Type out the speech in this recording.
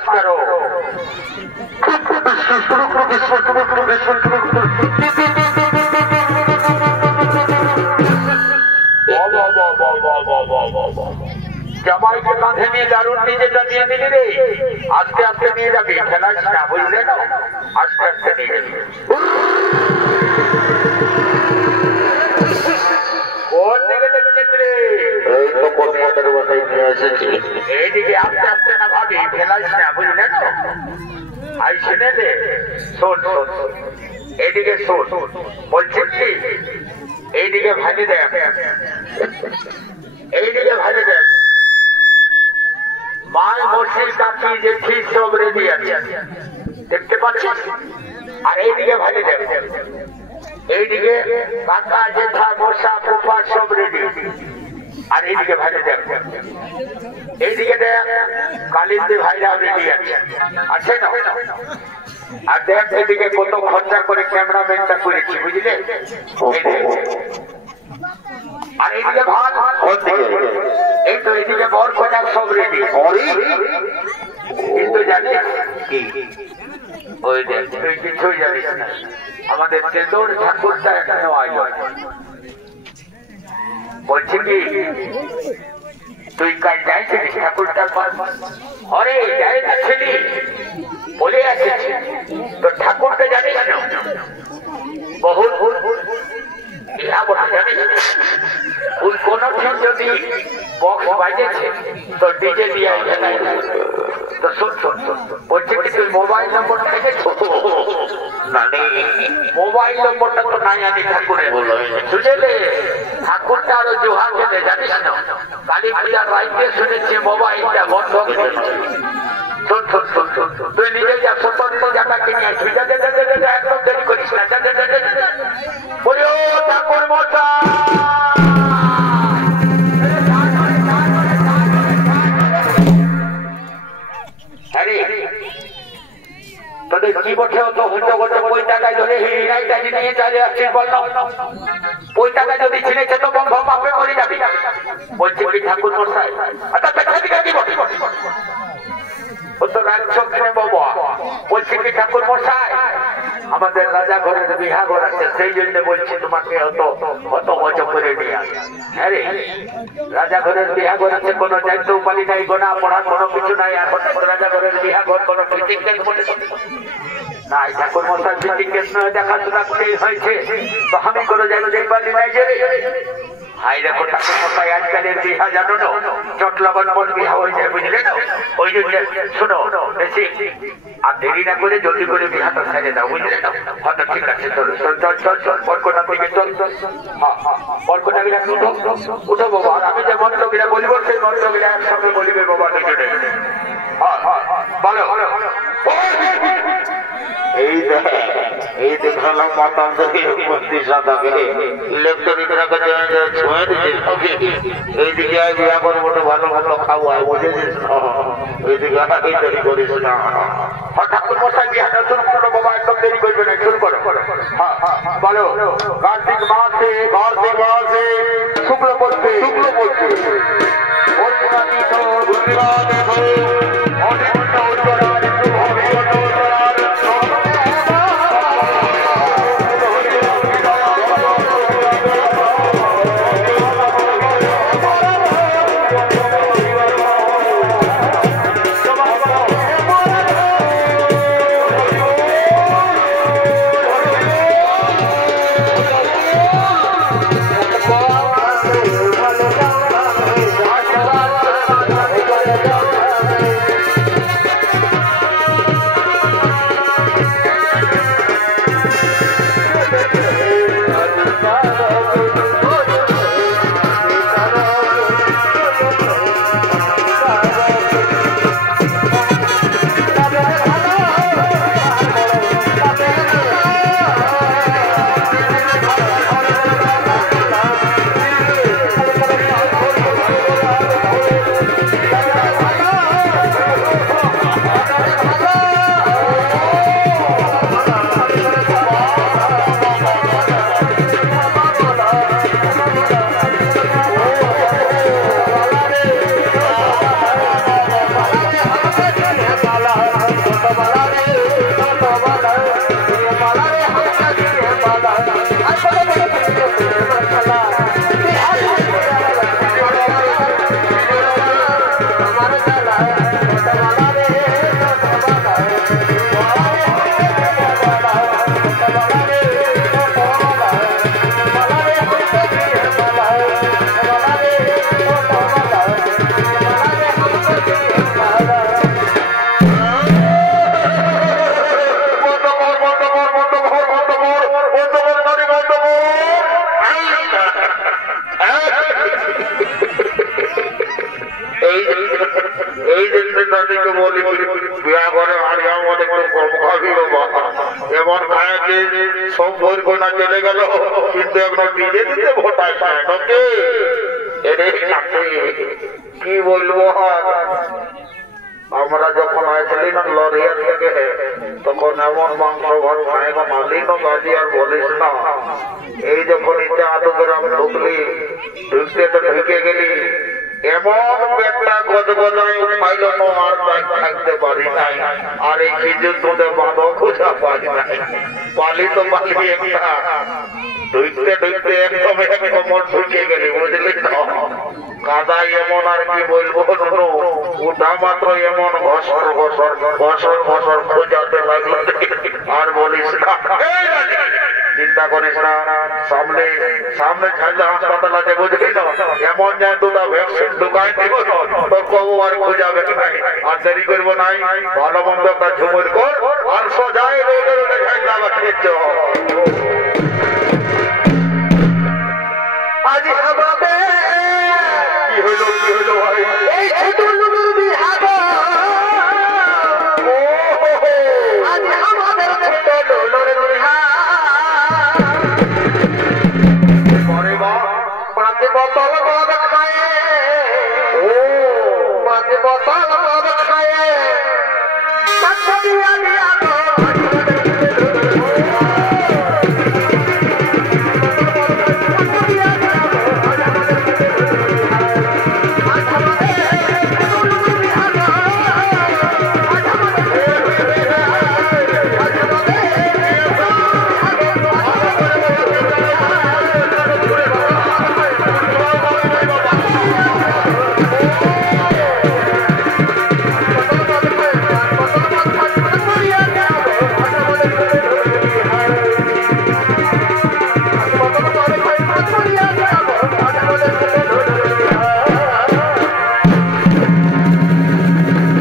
पास करो। जमाई के कांधे में दारू नीचे दिए दिली रे आस्ते आस्ते नहीं जाबी खेला ना बुझले ना आस्ते आस्ते नहीं जाबी कौन निकले चित्रे এই তো কোন মতের কথাই নিয়ে এসেছি এইদিকে আস্তে আস্তে না ভাবি খেলা না বুঝলে না আইসনে দে শোন শোন এইদিকে শোন বলছিস কি এইদিকে ভাজি দে এইদিকে ভাজি দে মায় মসজিদ কাকি দেখি সব রেডি আছে দেখতে পাচ্ছিস আর এইদিকে ভাজি দে এইদিকে কাকা জেঠা মশা ফুফা সব রেডি আর এইদিকে ভাজি দে এইদিকে দেখ কালিন্দি ভাইরা রেডি আছে আছে না আর দেখ এদিকে কত খরচা করে ক্যামেরাম্যানটা করেছি বুঝলে আর এইদিকে ভাত এই তো এইদিকে বর কন্যা সব রেডি কিন্তু জানিস কি ওই দেখ তুই কিছুই জানিস না আমাদের কেন্দর ঠাকুরটা এখানেও আইলো বলছি কি তুই কাল যাইছিলিস ঠাকুরটার পাশ অরে যাই ছিলি বলে আসিস তো ঠাকুরকে জানিস না বহুত ইহা বলা জানিস ওই কোন যদি বক্স বাজেছে তো ডিজে দিয়ে তো শোন শোন শোন বলছে কি তুই মোবাইল নম্বরটা দেখেছ না মোবাইল নম্বরটা তো নাই আনি ঠাকুরের বুঝলে ঠাকুরটা আরো জোহা খেলে জানিস না কালী পূজার রাইতে শুনেছি মোবাইলটা বন্ধ করেছে শোন শোন শোন শোন তুই নিজে যা স্বতন্ত্র জায়গা কিনে আসবি একদম দেরি করিস না বলি ও ঠাকুর মশা তোদের কি বসে হতো হতো বলতে ওই টাকায় ধরে হিরাইটা নিয়ে চলে আসছিস বললাম ওই টাকা যদি ছিনেছে তো বন্ধ পাপে মরে যাবি বলছে কি ঠাকুর মশাই ও তো রাজ্য বাবা বলছে কি ঠাকুর মশাই আমাদের রাজা ঘরের বিহা ঘর আছে সেই জন্য বলছি তোমাকে অত মজা করে নিয়ে হ্যাঁ রে রাজা ঘরের বিহা ঘর আছে কোনো দায়িত্ব উপালি নাই গোনা পড়া কোনো কিছু নাই আর রাজা ঘরের বিহা ঘর কোনো ফিটিং বলে না ঠাকুর মশাই ফিটিং নয় দেখাশোনা করেই হয়েছে তো আমি কোনো জায়গায় পারি নাই যে হাই দেখো ঠাকুর মশাই আজকালের বিহা জানো না চট লগন পর বিহা হয়ে যায় বুঝলে না ওই জন্য শোনো বেশি আর দেরি না করে জলদি করে বিহাটা ছেড়ে দাও বুঝলে না হয়তো ঠিক আছে চল চল চল চল চল বরকটা থেকে চল চল হ্যাঁ বরকটা গিলা উঠো বাবা আর আমি যে মন্ত্রগিরা বলিব সেই মন্ত্রগিরা একসঙ্গে বলিবে বাবা দুজনে হ্যাঁ হ্যাঁ বলো এই দেখালাম মাতা মন্ত্রী সাদাকে ইলেকট্রনিকরাকে ছুঁয়ে দিচ্ছে এইদিকে বিয়া করবো তো ভালো ভালো খাওয়া বুঝেছিস এইদিকে দেরি করিস না ঠাকুর মশাই বিহাটা শুরু করো বাবা একদম দেরি করবে না শুরু করো হ্যাঁ বলো কার্তিক মাসে শুক্লপক্ষে তোকে বলি বিয়া করে হারিয়া মনে একটু কম খাবি বাবা এমন খায় যে সব ভোর কোনা চলে গেল কিন্তু এখন নিজে দিতে ভোটায় খায় নাকি এরে কি বলবো আমরা যখন আসলি না লরিয়া থেকে তখন এমন মাংস ভাত খায় না মালিক গাজি আর বলিস না এই যখন ইচ্ছা আদগ্রাম ঢুকলি ঢুকতে তো ঢুকে গেলি এমন পেটটা গদগদায় উঠাইল না আর থাকতে পারি নাই আর এই খেজুর দুধে বাঁধো খোঁজা পাই নাই পালি তো পালি একটা ঢুকতে ঢুকতে একদম এক কমর ঢুকে গেলি বুঝলি না কাদাই এমন আর কি বলবো উঠা মাত্র এমন ঘসর ঘসর ঘসর ঘসর খোঁজাতে লাগলো আর বলিস না চিন্তা করিস না সামনে সামনে ছাড়লে হাসপাতাল আছে বুঝলি না এমন যায় দুটা ভ্যাকসিন ঢুকাই দিব তোর কবু আর খোঁজাবে নাই আর দেরি করবো নাই ভালো মন্দ একটা ঝুমুর কর আর সোজাই রোডে রোডে ঝান্ডা বাঁচিয়ে আজ আমাদের কি হইলো ভাই এই ছোট লোকের বিহাগ আজ আমাদের ছোট লোকের বিহাগ পরে পাঁচ বোতল মদ খায় পাঁচ বোতল মদ খায় দিয়া